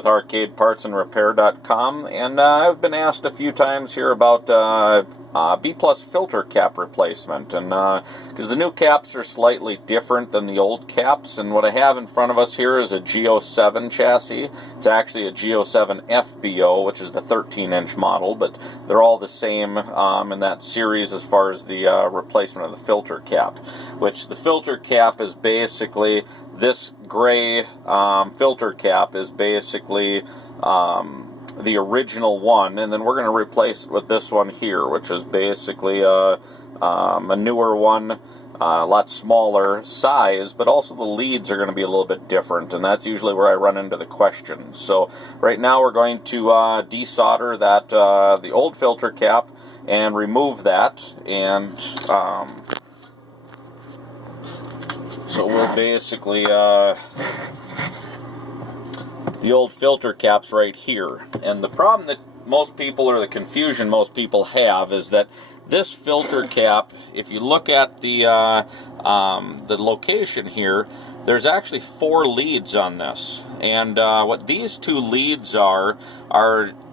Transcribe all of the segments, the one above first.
with arcadepartsandrepair.com, and I've been asked a few times here about B+ filter cap replacement, and because the new caps are slightly different than the old caps, and what I have in front of us here is a G07 chassis. It's actually a G07 FBO, which is the 13-inch model, but they're all the same in that series as far as the replacement of the filter cap, which the filter cap is basically this gray filter cap is basically the original one, and then we're going to replace it with this one here, which is basically a newer one, a lot smaller size, but also the leads are going to be a little bit different, and that's usually where I run into the questions. So right now we're going to desolder that the old filter cap and remove that, and so we'll basically the old filter cap's right here. And the problem that most people, or the confusion most people have, is that this filter cap, if you look at the location here, there's actually 4 leads on this. And what these 2 leads are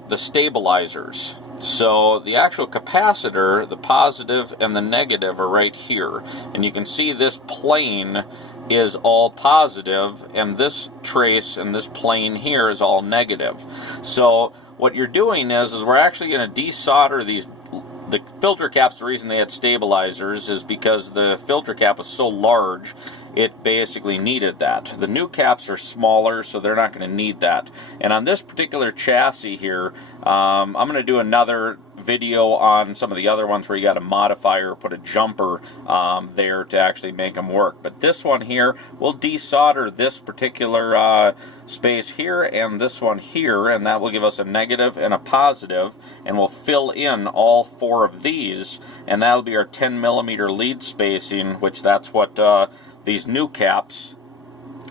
the stabilizers. So the actual capacitor, the positive and the negative, are right here. And you can see this plane is all positive, and this trace and this plane here is all negative. So what you're doing is we're actually going to desolder these. The filter caps, the reason they had stabilizers is because the filter cap was so large, it basically needed that. The new caps are smaller, so they're not going to need that. And on this particular chassis here, I'm going to do another video on some of the other ones where you got to modify or put a jumper there to actually make them work. But this one here, we'll desolder this particular space here and this one here, and that will give us a negative and a positive, and we'll fill in all 4 of these, and that'll be our 10mm lead spacing, which that's what these new caps,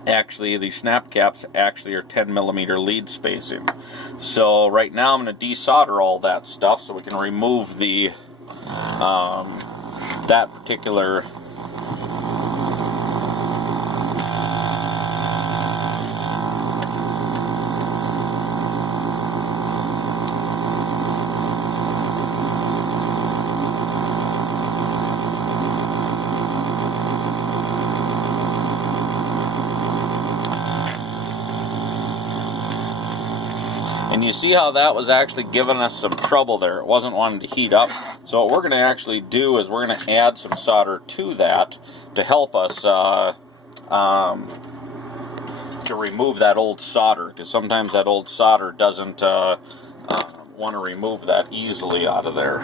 actually, these snap caps actually are 10mm lead spacing. So right now I'm going to desolder all that stuff so we can remove the that particular and you see how that was actually giving us some trouble there. It wasn't wanting to heat up. So what we're going to actually do is we're going to add some solder to that to help us to remove that old solder, because sometimes that old solder doesn't want to remove that easily out of there.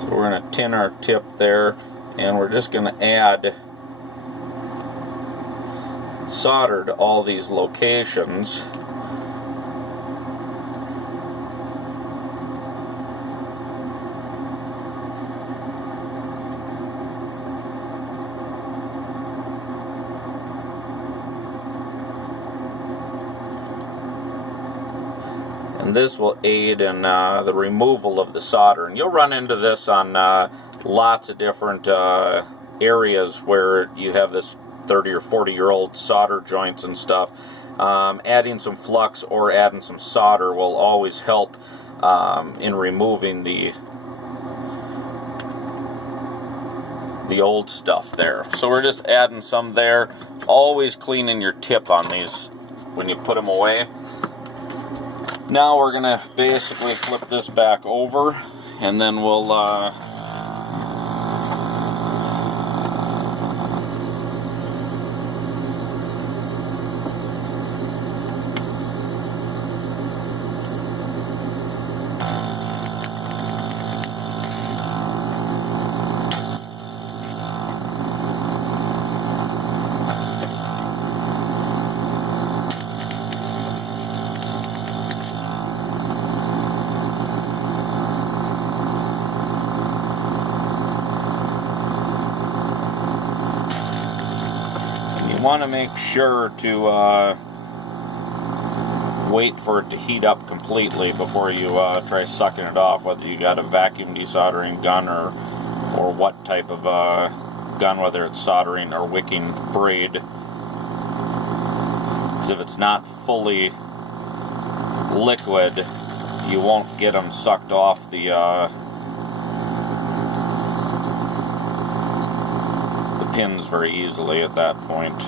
So we're going to tin our tip there, and we're just going to add solder to all these locations. And this will aid in the removal of the solder. And you'll run into this on lots of different areas where you have this 30 or 40-year-old solder joints and stuff. Adding some flux or adding some solder will always help in removing the old stuff there. So we're just adding some there. Always cleaning your tip on these when you put them away. Now we're going to basically flip this back over, and then we'll want to make sure to wait for it to heat up completely before you try sucking it off, whether you got a vacuum desoldering gun or what type of gun, whether it's soldering or wicking braid. because if it's not fully liquid, you won't get them sucked off the pins very easily at that point.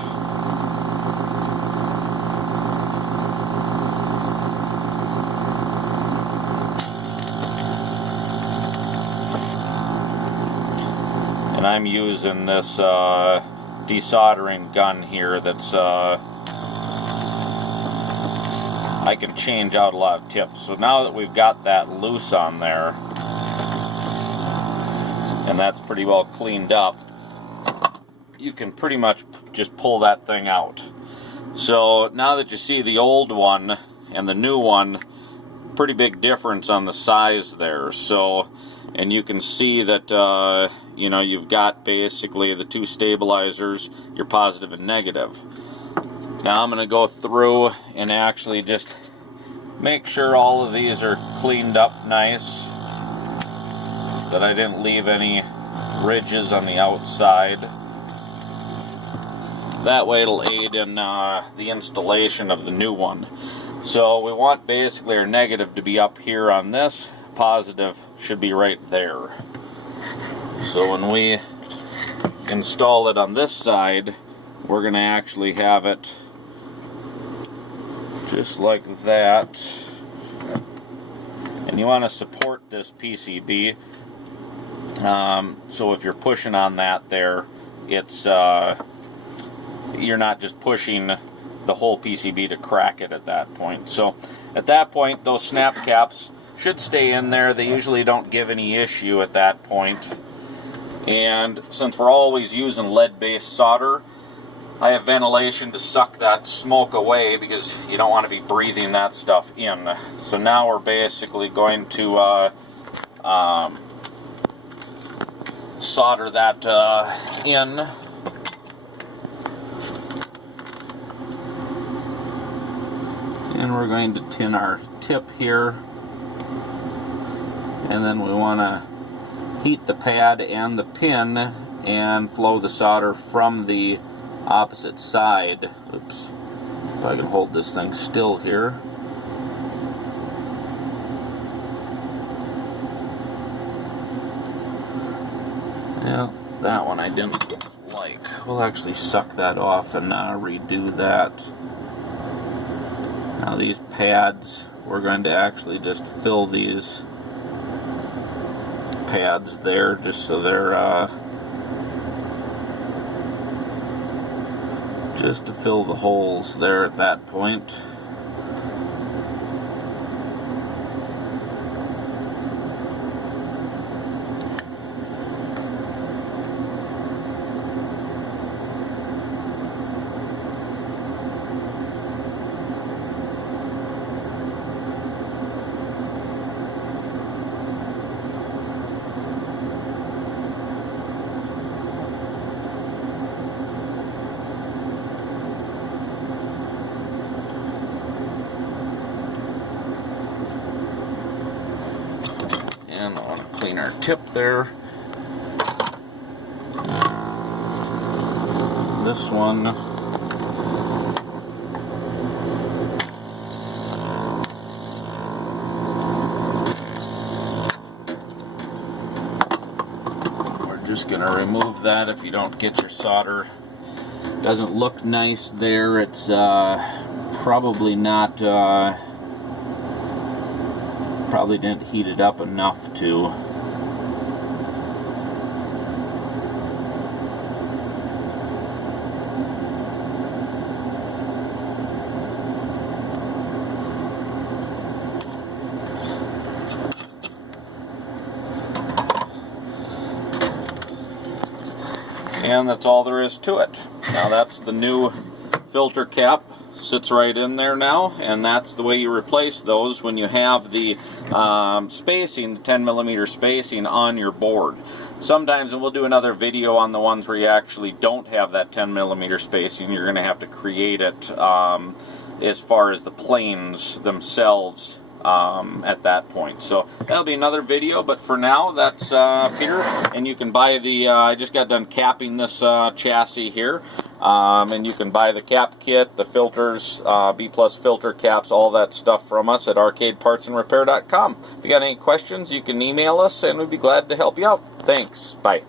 And I'm using this desoldering gun here that's I can change out a lot of tips. So now that we've got that loose on there, and that's pretty well cleaned up, you can pretty much just pull that thing out. So now that you see the old one and the new one, pretty big difference on the size there. So, and you can see that you know, you've got basically the two stabilizers, your positive and negative. Now I'm going to go through and actually just make sure all of these are cleaned up nice, that I didn't leave any ridges on the outside. That way it'll aid in the installation of the new one. So we want basically our negative to be up here on this, positive should be right there. So when we install it on this side, we're going to actually have it just like that. And you want to support this PCB. So if you're pushing on that there, it's you're not just pushing the whole PCB to crack it at that point. So at that point, those snap caps should stay in there. They usually don't give any issue at that point. And since we're always using lead-based solder, I have ventilation to suck that smoke away because you don't want to be breathing that stuff in. So now we're basically going to solder that in. And we're going to tin our tip here. And then we want to heat the pad and the pin and flow the solder from the opposite side. Oops. If I can hold this thing still here. Yeah, that one I didn't like. We'll actually suck that off and redo that. Now these pads, we're going to actually just fill these pads there just so they're just to fill the holes there at that point. And I want to clean our tip there. This one. We're just going to remove that if you don't get your solder. Doesn't look nice there. It's probably not... probably didn't heat it up enough to. And that's all there is to it. Now that's the new filter cap. Sits right in there now, and that's the way you replace those when you have the spacing, the 10mm spacing on your board. Sometimes, and we'll do another video on the ones where you actually don't have that 10mm spacing, you're going to have to create it as far as the planes themselves at that point. So that'll be another video, but for now, that's Peter, and you can buy the, I just got done capping this chassis here. And you can buy the cap kit, the filters, B+ filter caps, all that stuff from us at arcadepartsandrepair.com. If you got any questions, you can email us, and we'd be glad to help you out. Thanks. Bye.